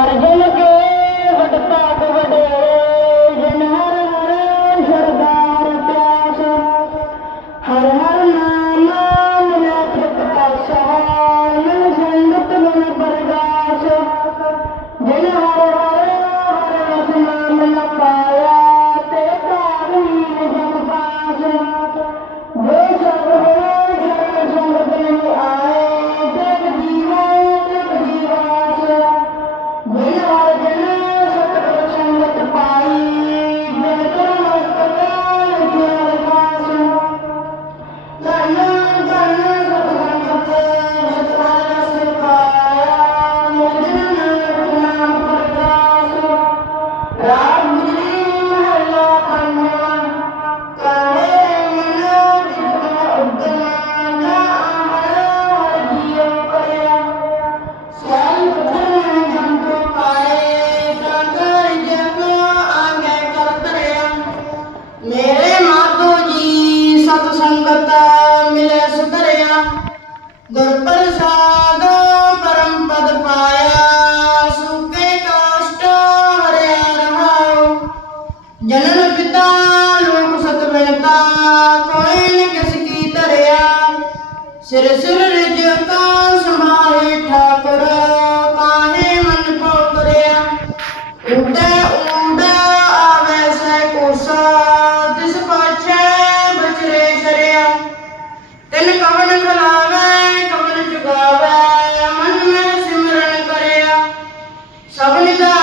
Grazie. ਗੁਰ ਪ੍ਰਸਾਦ ਪਰਮ ਪਦ ਪਾਇਆ, ਸੁਖੇ ਕਾਸ਼ਟ ਹਰਿਆ ਰਹਾਉ। ਜਨਮ ਪਿਤਾ ਲੋਕ ਸਤ ਮਿਲਤਾ, ਕੋਈ ਨ ਕਿਸ ਕੀ ਧਰਿਆ। ਸਿਰ ਸਿਰ ਰਿਜਕਾ না